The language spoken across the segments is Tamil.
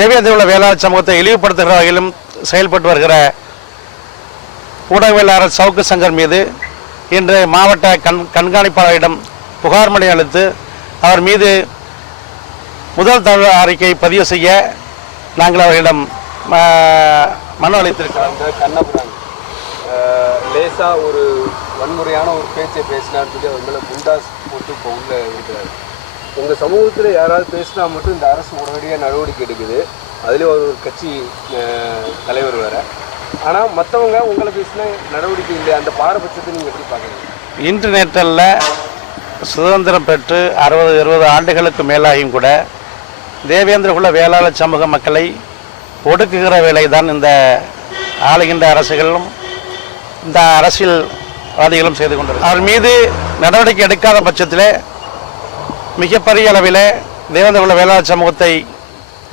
தேவேந்திர உள்ள வேளாண் சமூகத்தை இழிவுபடுத்துகிற வகையிலும் செயல்பட்டு வருகிற ஊடகவியலாளர் சவுக்கு சங்கர் மீது இன்று மாவட்ட கண் கண்காணிப்பாளரிடம் புகார் மனை அளித்து அவர் மீது முதல் தகவல் அறிக்கை பதிவு செய்ய நாங்கள் அவர்களிடம் மனு அளித்திருக்கிறோம். அந்த கண்ணபுரம் லேசாக ஒரு வன்முறையான ஒரு பேச்சை பேசினார் சொல்லி அவர் மேலே குண்டாஸ் போட்டு இப்போ உள்ள உங்கள் சமூகத்தில் யாராவது பேசினா மட்டும் இந்த அரசு உடனடியாக நடவடிக்கை எடுக்குது. அதுலேயும் ஒரு கட்சி அஹ், தலைவர் வேற. ஆனால் மற்றவங்க உங்களை பேசினா நடவடிக்கை இல்லை அந்த பாரபட்சத்தை நீங்கள் எப்படி பார்க்குறீங்க? இன்று நேற்றல்ல சுதந்திரம் பெற்று அறுபது இருபது ஆண்டுகளுக்கு மேலாகியும் கூட தேவேந்திர குல வேளாளர் சமூக மக்களை ஒடுக்குகிற வேலைதான் இந்த ஆளுகின்ற அரசுகளும் இந்த அரசியல்வாதிகளும் செய்து கொண்டிருக்கிறார் அவர் மீது நடவடிக்கை எடுக்காத பட்சத்தில் மிகப்பெரிய அளவில் தேவேந்திர குல வேளாளர் சமூகத்தை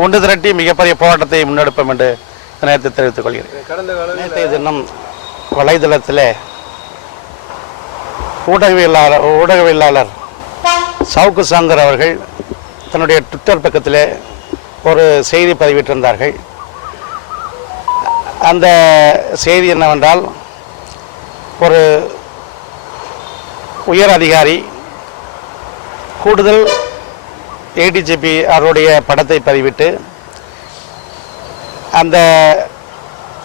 ஒன்று திரட்டி மிகப்பெரிய போராட்டத்தை முன்னெடுப்போம் என்று நேரத்தை தெரிவித்துக் கொள்கிறேன். நேற்றைய தினம் வலைதளத்தில் ஊடகவியலாளர் ஊடகவியலாளர் சவுக்கு சங்கர் அவர்கள் தன்னுடைய ட்விட்டர் பக்கத்தில் ஒரு செய்தி பதிவிட்டிருந்தார்கள். அந்த செய்தி என்னவென்றால் ஒரு உயர் அதிகாரி கூடுதல் ஏடிஜிபி அவருடைய படத்தை பதிவிட்டு அந்த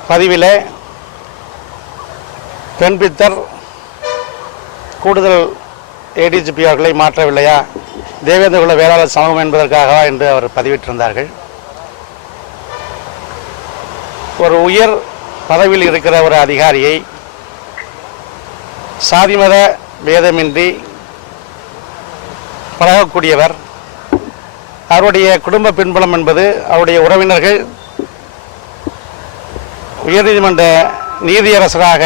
பதிவில் பெண் பித்தர் கூடுதல் ஏடிஜிபி அவர்களை மாற்றவில்லையா? தேவேந்திர குல வேளாளர் சமூகம் என்பதற்காகவா என்று அவர் பதிவிட்டிருந்தார்கள். ஒரு உயர் பதவியில் இருக்கிற ஒரு அதிகாரியை சாதி மத பேதமின்றி பழகக்கூடியவர். அவருடைய குடும்ப பின்புலம் என்பது அவருடைய உறவினர்கள் உயர்நீதிமன்ற நீதியரசராக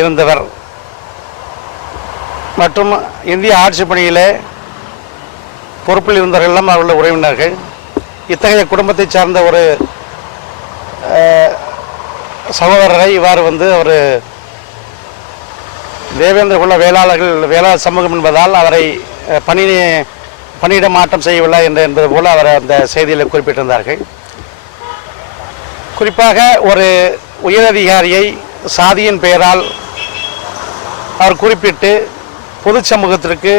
இருந்தவர். மற்றும் இந்திய ஆட்சி பணியில் பொறுப்பில் இருந்தவர்களெல்லாம் அவருடைய உறவினர்கள். இத்தகைய குடும்பத்தை சார்ந்த ஒரு சகோதரரை இவ்வாறு வந்து அவர் தேவேந்திர குல வேளாளர்கள் வேளாளர் சமூகம் என்பதால் அவரை பணி பணியிட மாற்றம் செய்யவில்லை என்று என்பது போல அவர் அந்த செய்தியில் குறிப்பிட்டிருந்தார்கள். குறிப்பாக ஒரு உயரதிகாரியை சாதியின் பெயரால் அவர் குறிப்பிட்டு பொது சமூகத்திற்கு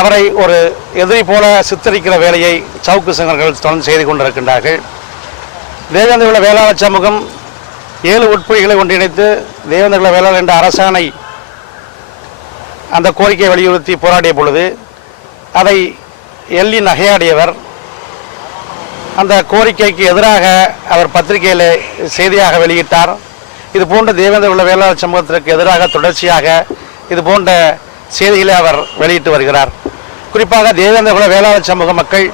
அவரை ஒரு எதிரி போல சித்தரிக்கிற வேலையை சவுக்கு சங்கர்கள் தொடர்ந்து செய்து கொண்டிருக்கின்றார்கள். தேவேந்திர குல வேளாளர் சமூகம் ஏழு உட்புலிகளை ஒன்றிணைத்து தேவேந்திர குல வேளாளர் என்ற அரசாணை அந்த கோரிக்கையை வலியுறுத்தி போராடிய பொழுது அதை எள்ளி நகையாடியவர் அந்த கோரிக்கைக்கு எதிராக அவர் பத்திரிகையில் செய்தியாக வெளியிட்டார். இது போன்ற தேவேந்திர உள்ள வேளாண் சமூகத்திற்கு எதிராக தொடர்ச்சியாக இது போன்ற செய்திகளை அவர் வெளியிட்டு வருகிறார். குறிப்பாக தேவேந்திர குல வேளாண் சமூக மக்கள்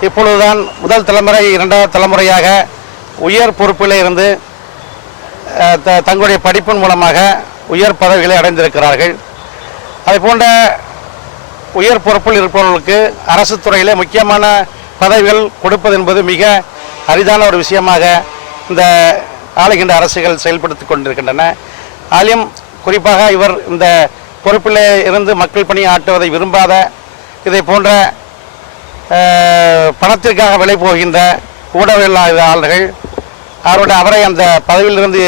இப்பொழுதுதான் முதல் தலைமுறை இரண்டாவது தலைமுறையாக உயர் பொறுப்பில் இருந்து த- தங்களுடைய படிப்பின் மூலமாக உயர் பதவிகளை அடைந்திருக்கிறார்கள். அதை போன்ற உயர் பொறுப்பில் இருப்பவர்களுக்கு அரசு துறையிலே முக்கியமான பதவிகள் கொடுப்பது என்பது மிக அரிதான ஒரு விஷயமாக இந்த ஆளுகின்ற அரசுகள் செயல்படுத்தி கொண்டிருக்கின்றன. ஆலயம் குறிப்பாக இவர் இந்த பொறுப்பிலே இருந்து மக்கள் பணி ஆற்றுவதை விரும்பாத இதை போன்ற பணத்திற்காக விலை போகின்ற ஊடகவியலாளர்கள் அவருடைய அவரை அந்த பதவியிலிருந்து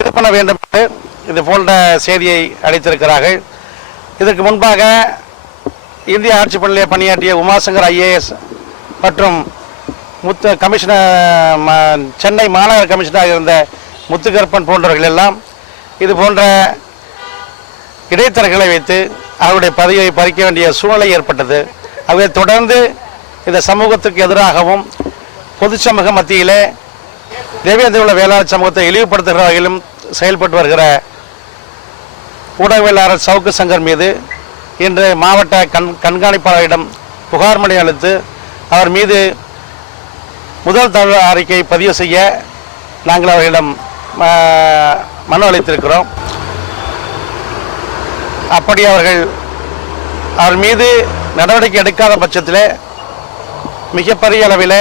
இது பண்ண வேண்டும் என்று இது போன்ற செய்தியை அளித்திருக்கிறார்கள். இதற்கு முன்பாக இந்திய ஆட்சி பணியில் பணியாற்றிய உமாசங்கர் ஐஏஎஸ் மற்றும் முத்து கமிஷனர் சென்னை மாநகர கமிஷனராக இருந்த முத்துகருப்பன் போன்றவர்கள் எல்லாம் இது போன்ற இடைத்தரகளை வைத்து அவருடைய பதவியை பறிக்க வேண்டிய சூழ்நிலை ஏற்பட்டது. அவை தொடர்ந்து இந்த சமூகத்துக்கு எதிராகவும் பொது சமூக மத்தியிலே தேவேந்திர உள்ள வேளாண் சமூகத்தை இழிவுபடுத்துகிற வகையிலும் செயல்பட்டு வருகிற ஊடகவியலாளர் சவுக்கு சங்கர் மீது இன்று மாவட்ட கண் கண்காணிப்பாளரிடம் புகார் மணி அளித்து அவர் மீது முதல் தகவல் அறிக்கை பதிவு செய்ய நாங்கள் அவர்களிடம் மனு அளித்திருக்கிறோம். அப்படி அவர்கள் அவர் மீது நடவடிக்கை எடுக்காத பட்சத்தில் மிகப்பெரிய அளவில்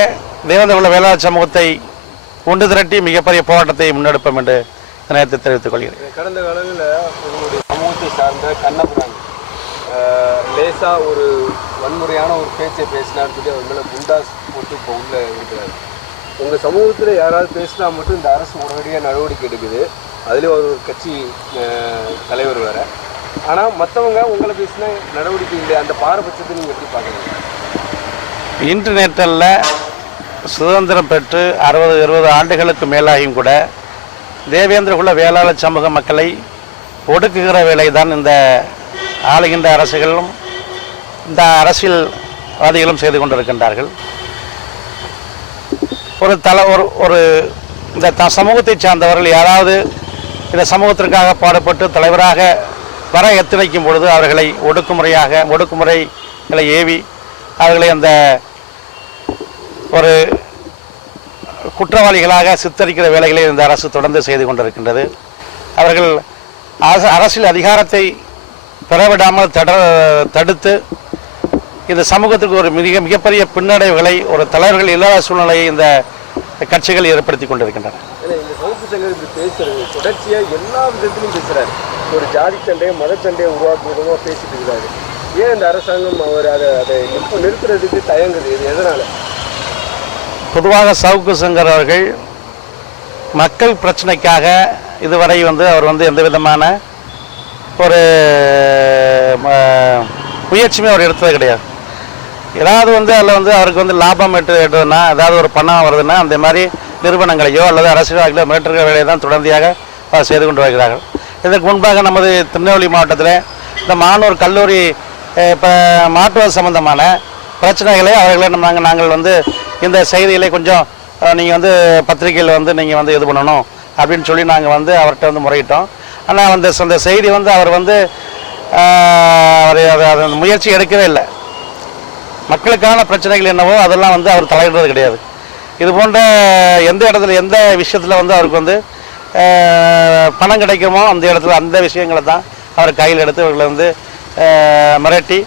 தேவேந்திர உள்ள வேளாண் சமூகத்தை ஒன்று திரட்டி மிகப்பெரிய போராட்டத்தை முன்னெடுப்போம் என்று இந்த நேரத்தை தெரிவித்துக் கொள்கிறேன். கடந்த காலங்களில் சமூகத்தை சார்ந்த கண்ணபுரம் லேசாக ஒரு வன்முறையான ஒரு பேச்சை பேசினான்னு சொல்லி அவர் மேலே குண்டாஸ் போட்டு இப்போ உள்ளே இருக்கிறார். உங்கள் சமூகத்தில் யாராவது பேசினா மட்டும் இந்த அரசு உடனடியாக நடவடிக்கை எடுக்குது. அதுலேயும் ஒரு கட்சி தலைவர் வேறு. ஆனால் மற்றவங்க உங்களை பேசினா நடவடிக்கை இல்லை அந்த பாரபட்சத்தை நீங்கள் எப்படி பார்க்குறீங்க? இன்டர்நெட்டில் சுதந்திரம் பெற்று அறுபது இருபது ஆண்டுகளுக்கு மேலாகியும் கூட தேவேந்திரகுல வேளாளர் சமூக மக்களை ஒடுக்குகிற வேலை தான் இந்த ஆளுகின்ற அரசுகளும் இந்த அரசியல்வாதிகளும் செய்து கொண்டிருக்கின்றார்கள். ஒரு தல ஒரு ஒரு இந்த த சமூகத்தை சார்ந்தவர்கள் யாராவது இந்த சமூகத்திற்காக பாடுபட்டு தலைவராக வர எத்தனைக்கும் பொழுது அவர்களை ஒடுக்குமுறையாக ஒடுக்குமுறைகளை ஏவி அவர்களை அந்த ஒரு குற்றவாளிகளாக சித்தரிக்கிற வேலைகளை இந்த அரசு தொடர்ந்து செய்து கொண்டிருக்கின்றது. அவர்கள் அரசியல் அதிகாரத்தை பெறவிடாமல் தட தடுத்து இந்த சமூகத்துக்கு ஒரு மிக மிகப்பெரிய பின்னடைவுகளை ஒரு தலைவர்கள் இல்லாத சூழ்நிலையை இந்த கட்சிகள் ஏற்படுத்தி கொண்டிருக்கின்றன. தொடர்ச்சியாக எல்லா விதத்திலும் பேசுறாரு. ஒரு ஜாதி சண்டையை மத சண்டையை உருவாக்கும் விதமாக பேசிட்டு இருக்கிறாரு. ஏன் இந்த அரசாங்கம் அவர் அதை அதை இப்போ நிறுத்துறதுக்கு தயங்குது? இது எதனால? பொதுவாக சவுக்கு சங்கர் அவர்கள் மக்கள் பிரச்சனைக்காக இதுவரை வந்து அவர் வந்து எந்த விதமான ஒரு முயற்சியுமே அவர் எடுத்தது கிடையாது. ஏதாவது வந்து அதில் வந்து அவருக்கு வந்து லாபம் எட்டு எட்டுதுன்னா ஏதாவது ஒரு பணம் வருதுன்னா அந்த மாதிரி நிறுவனங்களையோ அல்லது அரசியல்வாதிகளோ மிரட்டுகிற வேலையை தான் தொடர்ந்தியாக அவர் செய்து கொண்டு வருகிறார்கள். இதற்கு முன்பாக நமது திருநெல்வேலி மாவட்டத்தில் இந்த மானூர் கல்லூரி இப்போ மாற்றுவது சம்பந்தமான பிரச்சனைகளை அவர்களை நம்ம நாங்கள் நாங்கள் வந்து இந்த செய்திகளை கொஞ்சம் நீங்கள் வந்து பத்திரிகையில் வந்து நீங்கள் வந்து இது பண்ணணும். அப்படின்னு சொல்லி நாங்கள் வந்து அவர்கிட்ட வந்து முறையிட்டோம். ஆனால் அந்த அந்த செய்தி வந்து அவர் வந்து அவர் அதை அதை முயற்சி எடுக்கவே இல்லை. மக்களுக்கான பிரச்சனைகள் என்னவோ அதெல்லாம் வந்து அவர் தலையிடுறது கிடையாது. இது போன்ற எந்த இடத்துல எந்த விஷயத்தில் வந்து அவருக்கு வந்து பணம் கிடைக்குமோ அந்த இடத்துல அந்த விஷயங்களை தான் அவர் கையில் எடுத்து அவர்களை வந்து மிரட்டி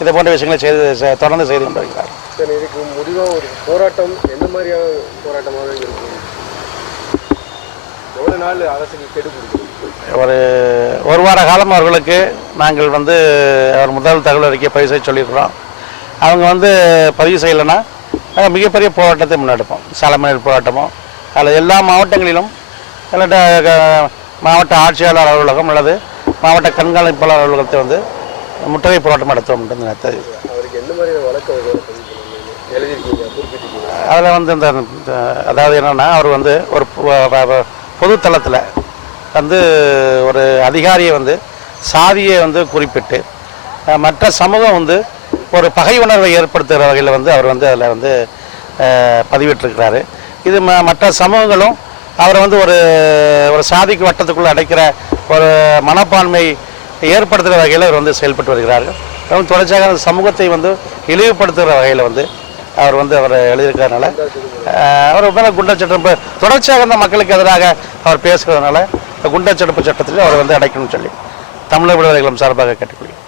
இது போன்ற விஷயங்களை செய்து தொடர்ந்து செய்து கொண்டிருக்கிறார். இதுக்கு முடிவாக ஒரு போராட்டம் எந்த மாதிரியான போராட்டமாக இருக்கும் எவ்வளோ நாள் அரசுக்கு கெடு கொடுக்குது? ஒரு ஒரு வார காலம் அவர்களுக்கு நாங்கள் வந்து அவர் முதல் தகவல் அறிக்கை பதிவு செய்ய சொல்லியிருக்கிறோம். அவங்க வந்து பதிவு செய்யலைன்னா நாங்கள் மிகப்பெரிய போராட்டத்தை முன்னெடுப்போம். சாலமணி போராட்டமோ அல்லது எல்லா மாவட்டங்களிலும் இல்லாட்ட மாவட்ட ஆட்சியாளர் அலுவலகம் அல்லது மாவட்ட கண்காணிப்பாளர் அலுவலகத்தை வந்து முற்றுகை போராட்டம் நடத்துவோம் அவருக்கு எந்த எழுதியிருக்கீங்க குறிப்பிட்டிருக்கீங்க? அதில் வந்து இந்த அதாவது என்னென்னா அவர் வந்து ஒரு பொதுத்தளத்தில் வந்து ஒரு அதிகாரியை வந்து சாதியை வந்து குறிப்பிட்டு மற்ற சமூகம் வந்து ஒரு பகை உணர்வை ஏற்படுத்துகிற வகையில் வந்து அவர் வந்து அதில் வந்து பதிவிட்டிருக்கிறாரு. இது ம மற்ற சமூகங்களும் அவரை வந்து ஒரு ஒரு சாதிக்கு வட்டத்துக்குள்ளே அடைக்கிற ஒரு மனப்பான்மை ஏற்படுத்துகிற வகையில் அவர் வந்து செயல்பட்டு வருகிறார்கள் தொடர்ச்சியாக அந்த சமூகத்தை வந்து இழிவுபடுத்துகிற வகையில் வந்து அவர் வந்து அவர் எழுதியிருக்கிறதுனால அவர் மேலே குண்டச்சட்டம் தொடர்ச்சியாக இந்த மக்களுக்கு எதிராக அவர் பேசுகிறதுனால இந்த குண்டச்சடுப்பு சட்டத்தில் அவர் வந்து அடைக்கணும்னு சொல்லி தமிழர் விடுதலைகளும் சார்பாக கேட்டுக்கொள்கிறேன்.